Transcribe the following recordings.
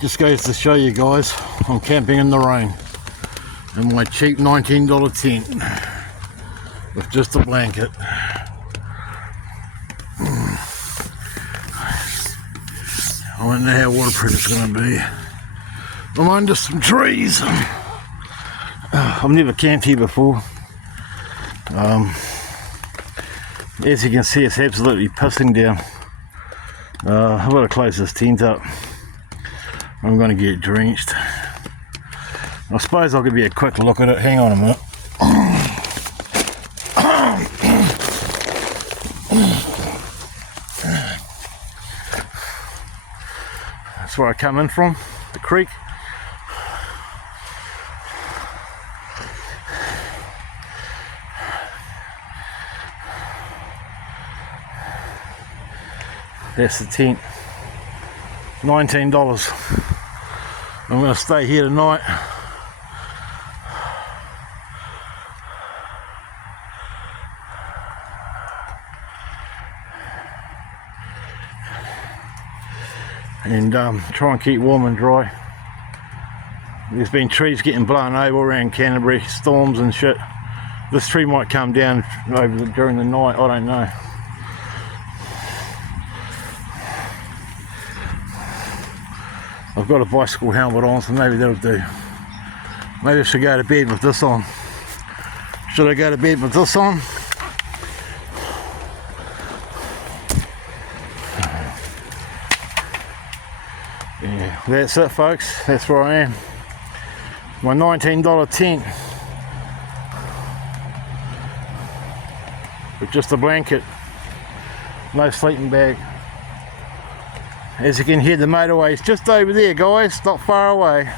Just goes to show you guys, I'm camping in the rain in my cheap $19 tent with just a blanket. I don't know how waterproof it's going to be. I'm under some trees. I've never camped here before. As you can see, it's absolutely pissing down. I've got to close this tent up. I'm going to get drenched. I suppose I'll give you a quick look at it. Hang on a minute. That's where I come in from, the creek. That's the tent. $19. I'm going to stay here tonight. And try and keep warm and dry. There's been trees getting blown over around Canterbury, storms and shit. This tree might come down during the night, I don't know. I've got a bicycle helmet on, so maybe that'll do. Maybe I should go to bed with this on. Should I go to bed with this on? Yeah, that's it folks, that's where I am. My $19 tent. With just a blanket. No sleeping bag. As you can hear, the motorway is just over there, guys, not far away.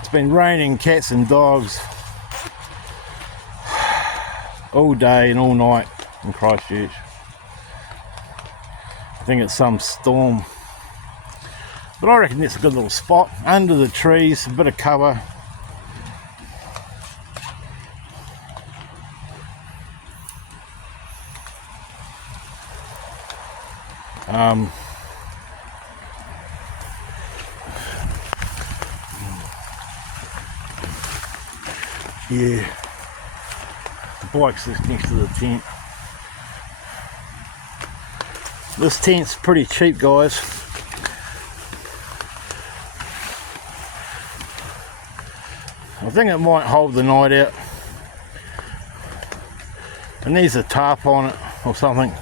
It's been raining cats and dogs all day and all night in Christchurch. I think it's some storm. But I reckon it's a good little spot, under the trees, a bit of cover. Yeah, the bike's next to the tent. This tent's pretty cheap, guys. I think it might hold the night out. It needs a tarp on it or something.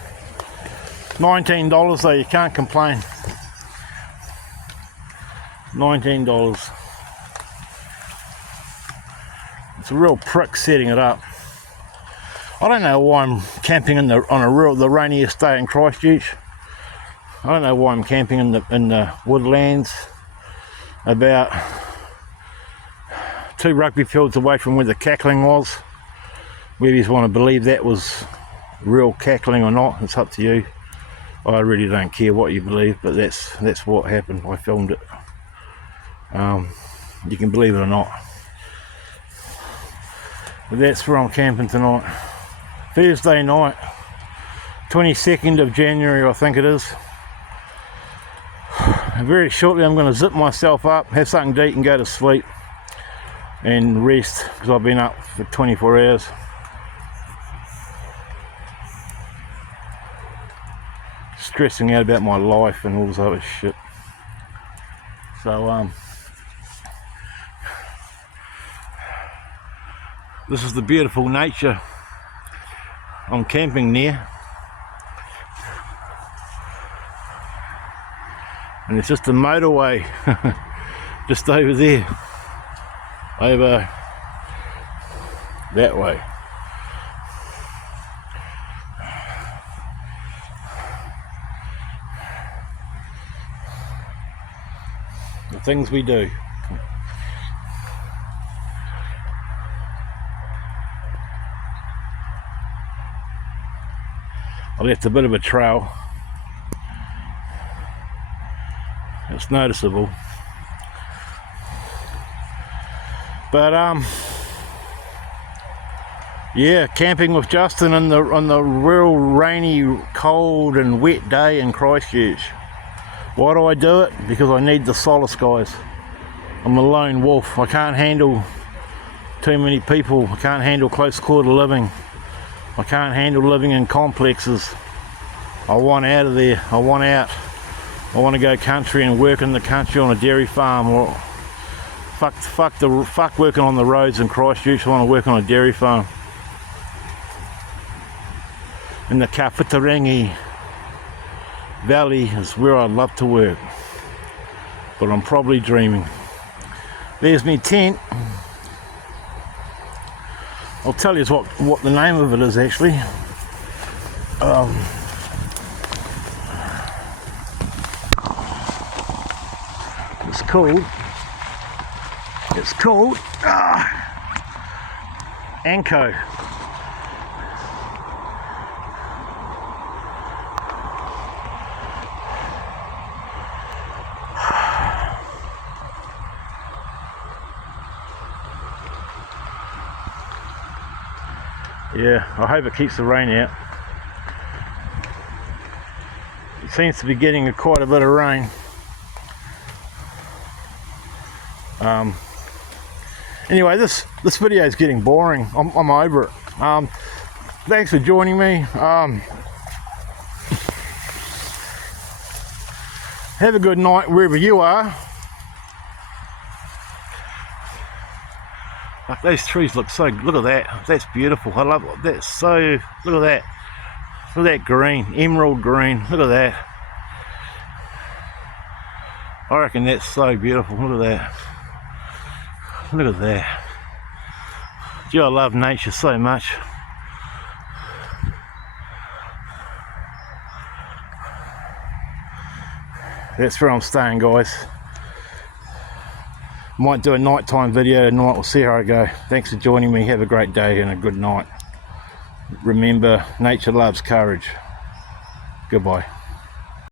$19 though, you can't complain. $19. It's a real prick setting it up. I don't know why I'm camping on the rainiest day in Christchurch. I don't know why I'm camping in the woodlands, about 2 rugby fields away from where the cackling was. Whether you want to believe that was real cackling or not, it's up to you. I really don't care what you believe, but that's what happened. I filmed it. You can believe it or not. But that's where I'm camping tonight. Thursday night, 22nd of January, I think it is. And very shortly I'm going to zip myself up, have something to eat and go to sleep and rest, because I've been up for 24 hours. Stressing out about my life and all this other shit. So this is the beautiful nature I'm camping near, and it's just a motorway just over there, over that way. The things we do. I left a bit of a trail. It's noticeable. Yeah, camping with Justin on the real rainy, cold and wet day in Christchurch. Why do I do it? Because I need the solace, guys. I'm a lone wolf. I can't handle too many people. I can't handle close quarter living. I can't handle living in complexes. I want out of there. I want out. I want to go country and work in the country on a dairy farm, or fuck working on the roads in Christchurch. I want to work on a dairy farm in the Kawhitarangi Valley is where I'd love to work, but I'm probably dreaming. There's me tent. I'll tell you what the name of it is actually. It's called Anko. Yeah, I hope it keeps the rain out. It seems to be getting quite a bit of rain. Anyway, this video is getting boring. I'm over it. Thanks for joining me. Have a good night wherever you are. Like, those trees look so, look at that, that's beautiful. I love it. That's so, look at that green, emerald green, look at that. I reckon that's so beautiful. Look at that. Look at that. Gee, I love nature so much. That's where I'm staying, guys. Might do a nighttime video tonight. We'll see how I go. Thanks for joining me. Have a great day and a good night. Remember, nature loves courage. Goodbye.